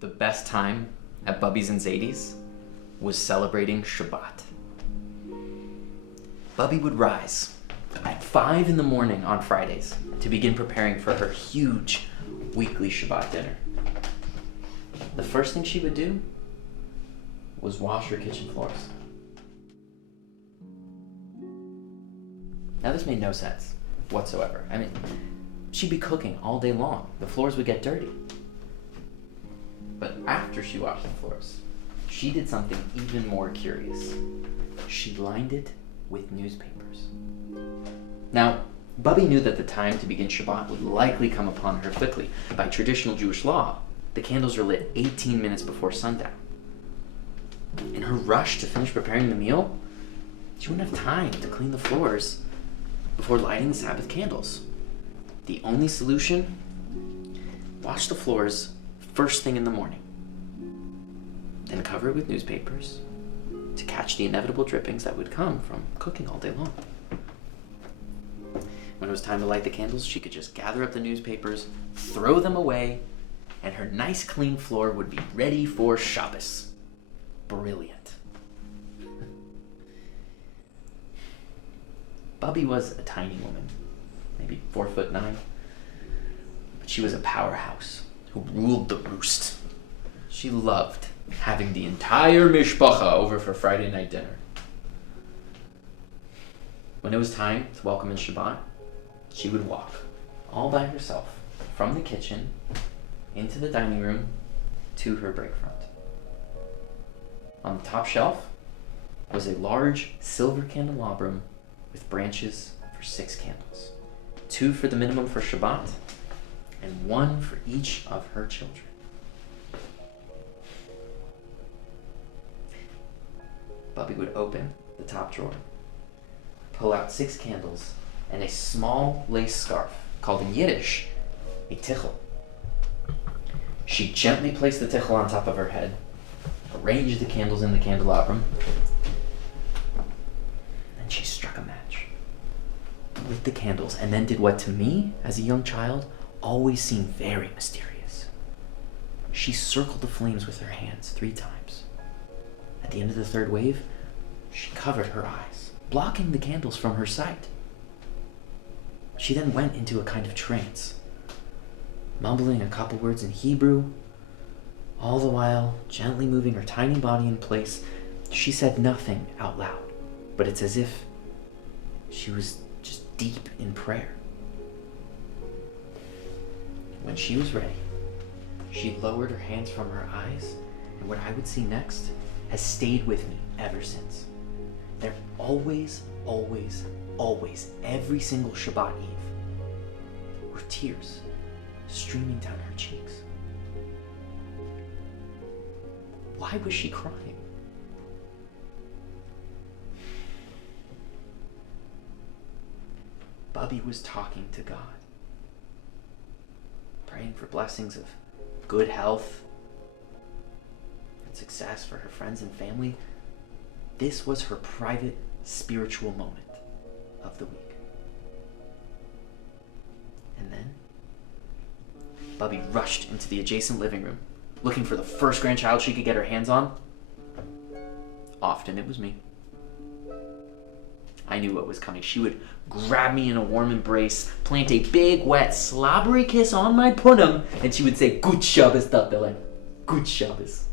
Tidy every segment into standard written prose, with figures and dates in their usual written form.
The best time at Bubbie's and Zadie's was celebrating Shabbat. Bubbie would rise at 5 in the morning on Fridays to begin preparing for her huge weekly Shabbat dinner. The first thing she would do was wash her kitchen floors. Now this made no sense whatsoever. I mean, she'd be cooking all day long. The floors would get dirty. But after she washed the floors, she did something even more curious. She lined it with newspapers. Now, Bubbie knew that the time to begin Shabbat would likely come upon her quickly. By traditional Jewish law, the candles are lit 18 minutes before sundown. In her rush to finish preparing the meal, she wouldn't have time to clean the floors before lighting the Sabbath candles. The only solution? Wash the floors first thing in the morning. Then cover it with newspapers to catch the inevitable drippings that would come from cooking all day long. When it was time to light the candles, she could just gather up the newspapers, throw them away, and her nice clean floor would be ready for Shabbos. Brilliant. Bubbie was a tiny woman, maybe 4'9", but she was a powerhouse who ruled the roost. She loved having the entire mishpacha over for Friday night dinner. When it was time to welcome in Shabbat, she would walk all by herself from the kitchen into the dining room to her break front. On the top shelf was a large silver candelabrum with branches for 6 candles, 2 for the minimum for Shabbat, and 1 for each of her children. Bubbie would open the top drawer, pull out 6 candles and a small lace scarf called in Yiddish a tichel. She gently placed the tichel on top of her head, arranged the candles in the candelabrum, and she struck a match, lit the candles, and then did what to me, as a young child, always seemed very mysterious. She circled the flames with her hands 3 times. At the end of the 3rd wave, she covered her eyes, blocking the candles from her sight. She then went into a kind of trance, mumbling a couple words in Hebrew, all the while gently moving her tiny body in place. She said nothing out loud, but it's as if she was just deep in prayer. When she was ready, she lowered her hands from her eyes, and what I would see next has stayed with me ever since. There always, every single Shabbat Eve, were tears streaming down her cheeks. Why was she crying? Bubbie was talking to God, praying for blessings of good health and success for her friends and family. This was her private spiritual moment of the week. And then Bubbie rushed into the adjacent living room, looking for the first grandchild she could get her hands on. Often it was me. I knew what was coming. She would grab me in a warm embrace, plant a big, wet, slobbery kiss on my punum, and she would say, "Good Shabbos, Tatele. Good Shabbos."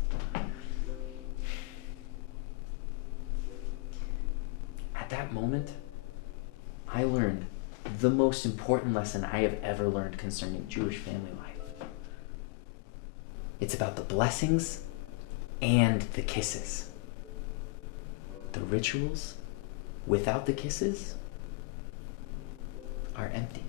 At that moment, I learned the most important lesson I have ever learned concerning Jewish family life. It's about the blessings and the kisses. The rituals without the kisses are empty.